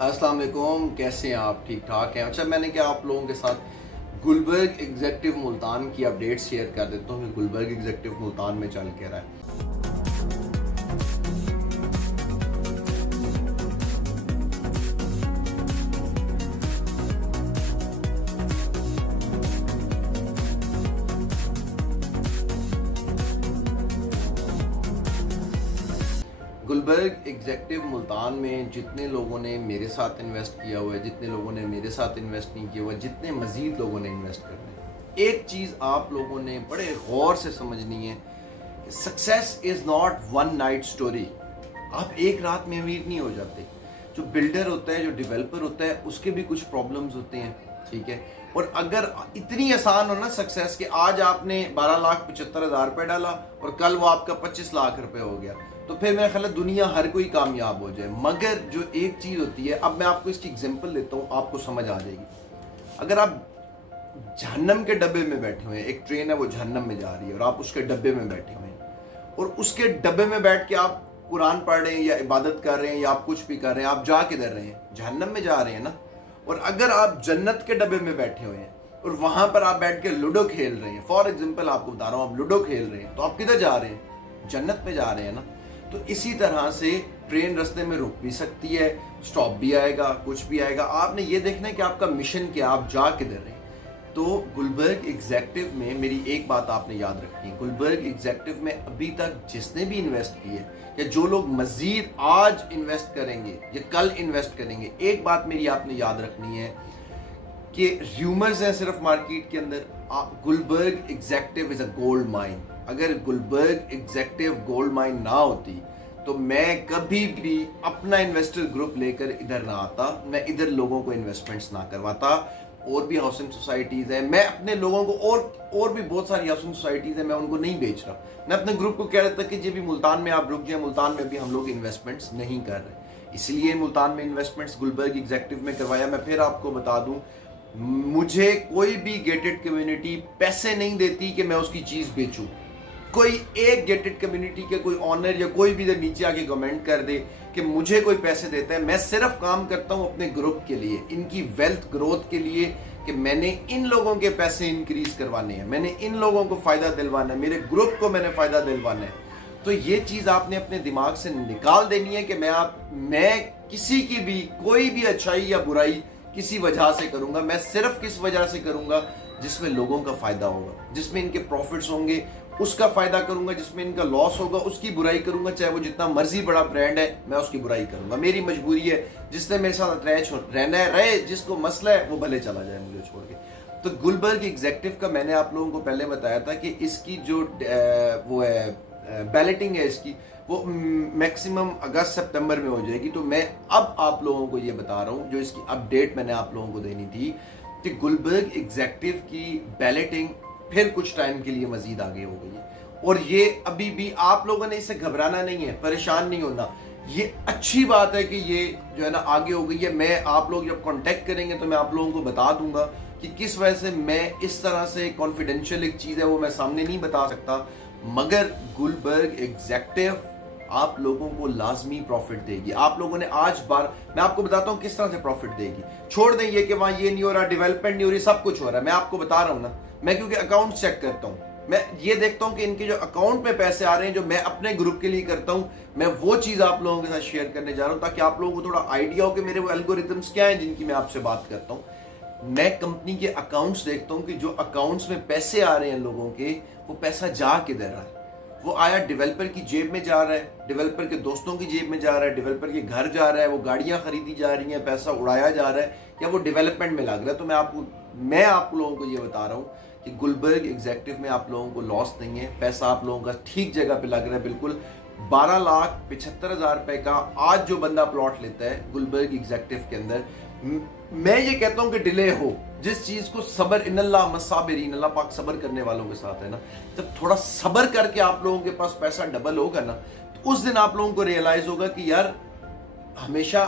अस्सलाम वालेकुम, कैसे हैं आप? ठीक ठाक हैं? अच्छा, मैंने क्या आप लोगों के साथ गुलबर्ग एग्जेक्टिव मुल्तान की अपडेट शेयर कर देता हूँ कि गुलबर्ग एग्जेक्टिव मुल्तान में चल के रहा है। गुलबर्ग एग्जेक्टिव मुल्तान में जितने लोगों ने मेरे साथ इन्वेस्ट किया हुआ है, जितने लोगों ने मेरे साथ इन्वेस्ट नहीं किया हुआ, जितने मजीद लोगों ने इन्वेस्ट करना है, एक चीज़ आप लोगों ने बड़े गौर से समझनी है कि success is not one night story. आप एक रात में अमीर नहीं हो जाते। जो बिल्डर होता है, जो डेवलपर होता है, उसके भी कुछ प्रॉब्लम्स होते हैं, ठीक है। और अगर इतनी आसान हो ना सक्सेस कि आज आपने 12,75,000 रुपये डाला और कल वो आपका 25 लाख रुपए हो गया, तो फिर मेरा ख्याल है दुनिया हर कोई कामयाब हो जाए। मगर जो एक चीज़ होती है, अब मैं आपको इसकी एग्जांपल देता हूँ, आपको समझ आ जाएगी। अगर आप जहन्नम के डब्बे में बैठे हुए हैं, एक ट्रेन है वो जहन्नम में जा रही है और आप उसके डब्बे में बैठे हुए हैं, और उसके डब्बे में बैठ के आप कुरान पढ़ रहे हैं या इबादत कर रहे हैं या आप कुछ भी कर रहे हैं, आप जा किधर रहे हैं? जहन्नम में जा रहे हैं ना। और अगर आप जन्नत के डब्बे में बैठे हुए हैं और वहां पर आप बैठ के लूडो खेल रहे हैं, फॉर एग्जाम्पल आपको बता रहा हूं, आप लूडो खेल रहे हैं, तो आप किधर जा रहे हैं? जन्नत में जा रहे हैं ना। तो इसी तरह से ट्रेन रास्ते में रुक भी सकती है, स्टॉप भी आएगा, कुछ भी आएगा। आपने ये देखना है कि आपका मिशन क्या, आप जा किधर रहे हैं। तो गुलबर्ग एग्जेक्टिव में मेरी एक बात आपने याद रखनी है, गुलबर्ग एग्जेक्टिव में अभी तक जिसने भी इन्वेस्ट किए या जो लोग मजीद आज इन्वेस्ट करेंगे या कल इन्वेस्ट करेंगे, एक बात मेरी आपने याद रखनी है कि र्यूमर्स हैं सिर्फ मार्केट के अंदर। Gulberg executive is a gold mine. अगर गुलबर्ग एग्जेक्टिव गोल्ड माइन ना होती तो मैं कभी भी अपना इन्वेस्टर ग्रुप लेकर इधर ना आता, मैं इधर लोगों को इन्वेस्टमेंट्स ना करवाता। और भी हाउसिंग सोसाइटीज है, मैं अपने लोगों को और भी बहुत सारी हाउसिंग सोसाइटीज है, मैं उनको नहीं बेच रहा। मैं अपने ग्रुप को कह रहा था कि जी भी मुल्तान में आप रुक जाए, मुल्तान में भी हम लोग इन्वेस्टमेंट्स नहीं कर रहे, इसलिए मुल्तान में इन्वेस्टमेंट्स गुलबर्ग एग्जेक्टिव में करवाया। मैं फिर आपको बता दूं, मुझे कोई भी गेटेड कम्युनिटी पैसे नहीं देती कि मैं उसकी चीज बेचूं। कोई एक गेटेड कम्युनिटी के कोई ऑनर या कोई भी इधर नीचे आके कमेंट कर दे कि मुझे कोई पैसे देता है, मैं सिर्फ काम करता हूं अपने ग्रुप के लिए, इनकी वेल्थ ग्रोथ के लिए, कि मैंने इन लोगों के पैसे इंक्रीज करवाने हैं, मैंने इन लोगों को फायदा दिलवाना है, मेरे ग्रुप को मैंने फायदा दिलवाना है। तो ये चीज आपने अपने दिमाग से निकाल देनी है कि मैं किसी की भी कोई भी अच्छाई या बुराई किसी वजह से करूंगा, मैं सिर्फ किस वजह से करूंगा जिसमें लोगों का फायदा होगा, जिसमें इनके प्रॉफिट्स होंगे उसका फायदा करूंगा, जिसमें इनका लॉस होगा उसकी बुराई करूंगा। चाहे वो जितना मर्जी बड़ा ब्रांड है, मैं उसकी बुराई करूंगा। मेरी मजबूरी है, जिसने मेरे साथ अटैच रहना है रहे, जिसको मसला है वो भले चला जाए मुझे छोड़ के। तो गुलबर्ग एग्जेक्टिव का मैंने आप लोगों को पहले बताया था कि इसकी जो वो है बैलेटिंग है इसकी, वो मैक्सिमम अगस्त सितंबर में हो जाएगी। तो मैं अब आप लोगों को ये बता रहा हूँ, जो इसकी अपडेट मैंने आप लोगों को देनी थी कि गुलबर्ग एग्जेक्टिव की बैलेटिंग फिर कुछ टाइम के लिए मजीद आगे हो गई है। और ये अभी भी आप लोगों ने इससे घबराना नहीं है, परेशान नहीं होना। ये अच्छी बात है कि ये जो है ना आगे हो गई है। मैं आप लोग जब कांटेक्ट करेंगे तो मैं आप लोगों को बता दूंगा कि किस वजह से मैं इस तरह से, कॉन्फिडेंशियल एक चीज है वो मैं सामने नहीं बता सकता। मगर गुलबर्ग एग्जेक्टिव आप लोगों को लाजमी प्रॉफिट देगी। आप लोगों ने आज बार, मैं आपको बताता हूं किस तरह से प्रॉफिट देगी। छोड़ दें ये कि वहां ये नहीं हो रहा, डेवलपमेंट नहीं हो रही, सब कुछ हो रहा है। मैं आपको बता रहा हूं ना, मैं क्योंकि अकाउंट चेक करता हूं, मैं ये देखता हूं कि इनके जो अकाउंट में पैसे आ रहे हैं, जो मैं अपने ग्रुप के लिए करता हूं, मैं वो चीज आप लोगों के साथ शेयर करने जा रहा हूं ताकि आप लोगों को थोड़ा आइडिया हो कि मेरे वो एल्गोरिथम्स क्या हैं जिनकी मैं आपसे बात करता हूं। मैं कंपनी के अकाउंट्स देखता हूं कि जो अकाउंट्स में पैसे आ रहे हैं लोगों के, वो पैसा जा किधर रहा है। वो आया डेवलपर की जेब में जा रहा है, डेवलपर के दोस्तों की जेब में जा रहा है, डेवलपर के घर जा रहा है, वो गाड़ियां खरीदी जा रही हैं, पैसा उड़ाया जा रहा है, या वो डेवलपमेंट में लग रहा है। तो मैं आप लोगों को ये बता रहा हूं कि गुलबर्ग एग्जेक्टिव में आप लोगों को लॉस नहीं है, पैसा आप लोगों का ठीक जगह पे लग रहा है। बिल्कुल 12,75,000 रुपए का आज जो बंदा प्लॉट लेता है गुलबर्ग एग्जेक्टिव के अंदर, मैं ये कहता हूं कि डिले हो, जिस चीज को सबर, इन्नल्लाह मस्साबिरीन, अल्लाह पाक सबर करने वालों के साथ है ना। जब थोड़ा सबर करके आप लोगों के पास पैसा डबल होगा ना, तो उस दिन आप लोगों को रियलाइज होगा कि यार हमेशा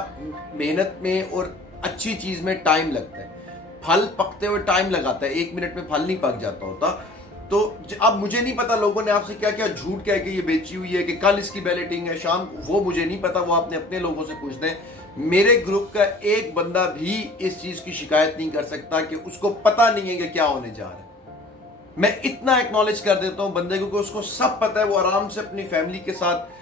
मेहनत में और अच्छी चीज में टाइम लगता है, फल पकते हुए टाइम लगाता है, 1 मिनट में फल नहीं पक जाता होता। तो अब मुझे नहीं पता लोगों ने आपसे क्या क्या झूठ कह के ये बेची हुई है कि कल इसकी बैलेटिंग है शाम, वो मुझे नहीं पता, वो आपने अपने लोगों से पूछना है। मेरे ग्रुप का एक बंदा भी इस चीज की शिकायत नहीं कर सकता कि उसको पता नहीं है कि क्या होने जा रहा है। मैं इतना एक्नॉलेज कर देता हूं बंदे को कि उसको सब पता है, वो आराम से अपनी फैमिली के साथ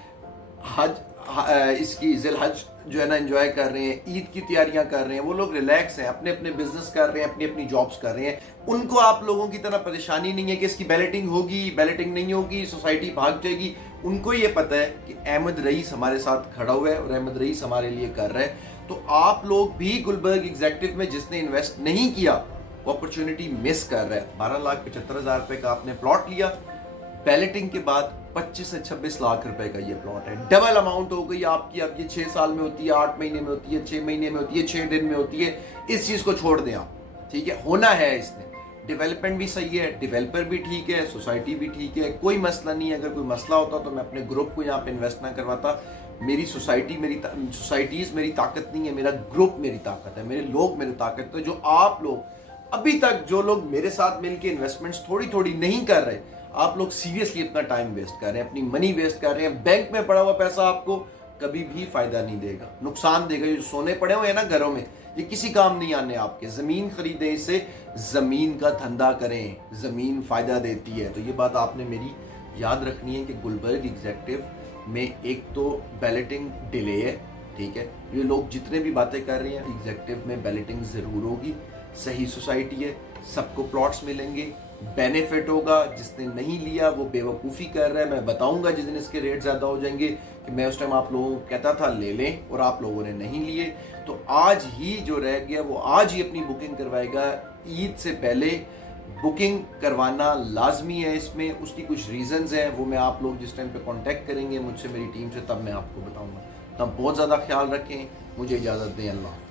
इसकी जिलहज जो है ना एंजॉय कर रहे हैं, ईद की तैयारियां कर रहे हैं, वो लोग रिलैक्स हैं, अपने अपने बिजनेस कर रहे हैं, अपनी अपनी जॉब्स कर रहे हैं। उनको आप लोगों की तरह परेशानी नहीं है कि इसकी बैलेटिंग होगी, बैलेटिंग नहीं होगी, सोसाइटी भाग जाएगी। उनको ये पता है कि अहमद रईस हमारे साथ खड़ा हुआ है और अहमद रईस हमारे लिए कर रहा है। तो आप लोग भी गुलबर्ग एग्जीक्यूटिव में जिसने इन्वेस्ट नहीं किया वो अपॉर्चुनिटी मिस कर रहा है। 12,75,000 रुपए का आपने प्लॉट लिया, बैलेटिंग के बाद 25 से 26 लाख रुपए का ये प्लॉट है। डबल अमाउंट हो गई आपकी। अब ये 6 साल में होती है, 8 महीने में होती है, 6 महीने में होती है, 6 दिन में होती है। इस चीज को छोड़ दें आप, ठीक है, होना है इसने। डेवलपमेंट भी सही है, डेवलपर भी ठीक है, सोसाइटी भी ठीक है, कोई मसला नहीं है। अगर कोई मसला होता तो मैं अपने ग्रुप को यहाँ पे इन्वेस्ट ना करवाता। मेरी सोसाइटीज मेरी ताकत नहीं है, मेरा ग्रुप मेरी ताकत है, मेरे लोग मेरी ताकत है। जो आप लोग अभी तक जो लोग मेरे साथ मिलकर इन्वेस्टमेंट्स थोड़ी थोड़ी नहीं कर रहे, आप लोग सीरियसली अपना टाइम वेस्ट कर रहे हैं, अपनी मनी वेस्ट कर रहे हैं। बैंक में पड़ा हुआ पैसा आपको कभी भी फायदा नहीं देगा, नुकसान देगा। ये जो सोने पड़े हुए हैं ना घरों में, ये किसी काम नहीं आने आपके। जमीन खरीदें, इससे जमीन का धंधा करें, जमीन फायदा देती है। तो ये बात आपने मेरी याद रखनी है कि गुलबर्ग एग्जीक्यूटिव में एक तो बैलेटिंग डिले है, ठीक है। ये लोग जितने भी बातें कर रहे हैं, एग्जीक्यूटिव में बैलेटिंग जरूर होगी। सही सोसाइटी है, सबको प्लॉट्स मिलेंगे, बेनिफिट होगा। जिसने नहीं लिया वो बेवकूफ़ी कर रहा है। मैं बताऊंगा जिस दिन इसके रेट ज़्यादा हो जाएंगे कि मैं उस टाइम आप लोगों को कहता था ले लें और आप लोगों ने नहीं लिए। तो आज ही जो रह गया वो आज ही अपनी बुकिंग करवाएगा। ईद से पहले बुकिंग करवाना लाजमी है। इसमें उसकी कुछ रीजंस हैं, वो मैं आप लोग जिस टाइम पे कांटेक्ट करेंगे मुझसे, मेरी टीम से, तब मैं आपको बताऊंगा। तब बहुत ज़्यादा ख्याल रखें। मुझे इजाज़त दें। अल्लाह।